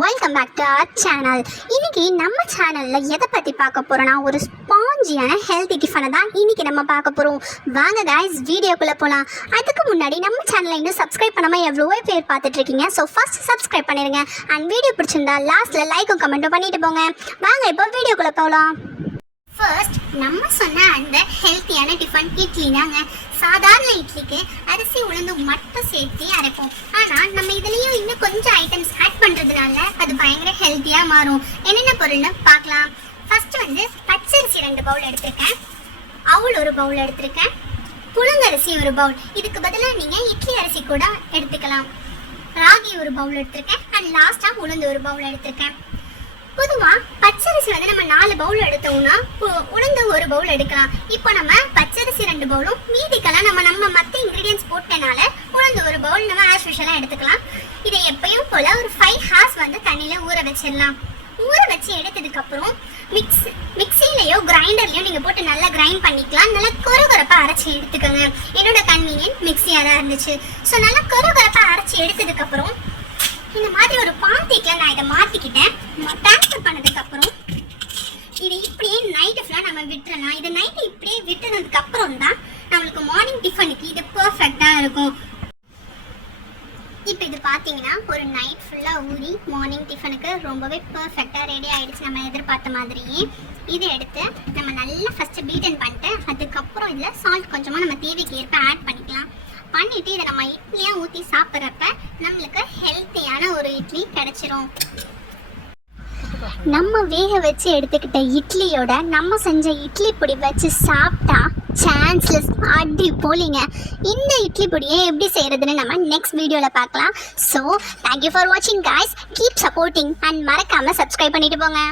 Welcome back to our channel. இன்னைக்கு நம்ம சேனலில் எதை பற்றி பார்க்க போகிறோன்னா ஒரு ஸ்பாஞ்சியான ஹெல்த்தி டிஃபனை தான் இன்னைக்கு நம்ம பார்க்க போகிறோம். வாங்க கைஸ் வீடியோக்குள்ளே போகலாம். அதுக்கு முன்னாடி நம்ம சேனலை இன்னும் சப்ஸ்கிரைப் பண்ணாமல் எவ்வளோ பேர் பார்த்துட்ருக்கீங்க. ஸோ ஃபஸ்ட் சப்ஸ்கிரைப் பண்ணிடுங்க. அண்ட் வீடியோ பிடிச்சிருந்தா லாஸ்ட்டில் லைக்கும் கமெண்ட்டும் பண்ணிட்டு போங்க. வாங்க இப்போ வீடியோக்குள்ளே போகலாம். ஃபர்ஸ்ட் நம்ம சொன்ன அந்த ஹெல்த்தியான டிஃபன் இட்லி தாங்க. சாதாரண இட்லிக்கு அரிசி உளுந்து மட்டும் சேர்த்து அரைப்போம். ஆனால் நம்ம இதுலேயும் இன்னும் கொஞ்சம் ஐட்டம்ஸ் ஆட் பண்ணுறதுனால அது பயங்கர ஹெல்த்தியாக மாறும். என்னென்ன பொருள்னு பார்க்கலாம். ஃபர்ஸ்ட் பச்சரிசி 2 பவுல் எடுத்திருக்கேன், அவுள் 1 பவுல் எடுத்திருக்கேன், புழுங்கரிசி 1 பவுல். இதுக்கு பதிலாக நீங்கள் இட்லி அரிசி கூட எடுத்துக்கலாம். ராகி 1 பவுல் எடுத்திருக்கேன். அண்ட் லாஸ்ட்டாக உளுந்து 1 பவுல் எடுத்திருக்கேன். பொதுவாக பச்சரிசி நம்ம 4 பவுல் எடுத்தோம்னா உளுந்து 1 பவுல் எடுக்கலாம். இப்போ நம்ம பச்சரிசி 2 பவுலும் மீதிக்கெல்லாம் நம்ம மற்ற இன்க்ரீடியன்ஸ் போட்டனால உளுந்து 1 பவுல் நம்ம ஆஸ் யூஷுவலாக எடுத்துக்கலாம். இதை எப்பயும் போல் ஒரு 5 ஹார்ஸ் தண்ணியில் ஊற வச்சிடலாம். ஊற வச்சு எடுத்ததுக்கப்புறம் மிக்சிலையோ கிரைண்டர்லையோ நீங்கள் போட்டு நல்லா கிரைண்ட் பண்ணிக்கலாம். நல்லா கொரகொரப்பாக அரைச்சி எடுத்துக்கோங்க. என்னோட கன்வீனியன்ட் மிக்சியாக தான் இருந்துச்சு. ஸோ நல்லா கொரகொரப்பாக அரைச்சி எடுத்ததுக்கப்புறம் இந்த மாதிரி ஒரு பாத்திக்கில் நான் இதை மாற்றிக்கிட்டேன். ட்ரான்ஸ்ஃபர் பண்ணதுக்கப்புறம் இது இப்படியே நைட்டு ஃபுல்லாக நம்ம விட்டுறலாம். இதை நைட்டு இப்படியே விட்டுறதுக்கப்புறம் தான் நம்மளுக்கு மார்னிங் டிஃபனுக்கு இது பர்ஃபெக்டாக இருக்கும். இப்போ இது பார்த்தீங்கன்னா ஒரு நைட் ஃபுல்லாக ஊறி மார்னிங் டிஃபனுக்கு ரொம்பவே பர்ஃபெக்டாக ரெடி ஆகிடுச்சு நம்ம எதிர்பார்த்த மாதிரியே. இதை எடுத்து நம்ம நல்லா ஃபஸ்ட்டு பீட்டன் பண்ணிட்டு அதுக்கப்புறம் இதில் சால்ட் கொஞ்சமாக நம்ம தேவைக்கு ஏற்ப ஆட் பண்ணிக்கலாம். பண்ணிவிட்டு இதை நம்ம இட்லியாக ஊற்றி சாப்பிட்றப்ப நம்மளுக்கு ஹெல்த்தியான ஒரு இட்லி கிடச்சிரும். நம்ம வேக வச்சு எடுத்துக்கிட்ட இட்லியோட நம்ம செஞ்ச இட்லி பொடி வச்சு சாப்பிட்டா சான்ஸ்லெஸ் அடி போலிங்க. இந்த இட்லி பொடியை எப்படி செய்கிறதுன்னு நம்ம நெக்ஸ்ட் வீடியோவில் பார்க்கலாம். ஸோ தேங்க்யூ ஃபார் வாட்சிங் காய்ஸ். கீப் சப்போர்ட்டிங் அண்ட் மறக்காமல் சப்ஸ்கிரைப் பண்ணிட்டு போங்க.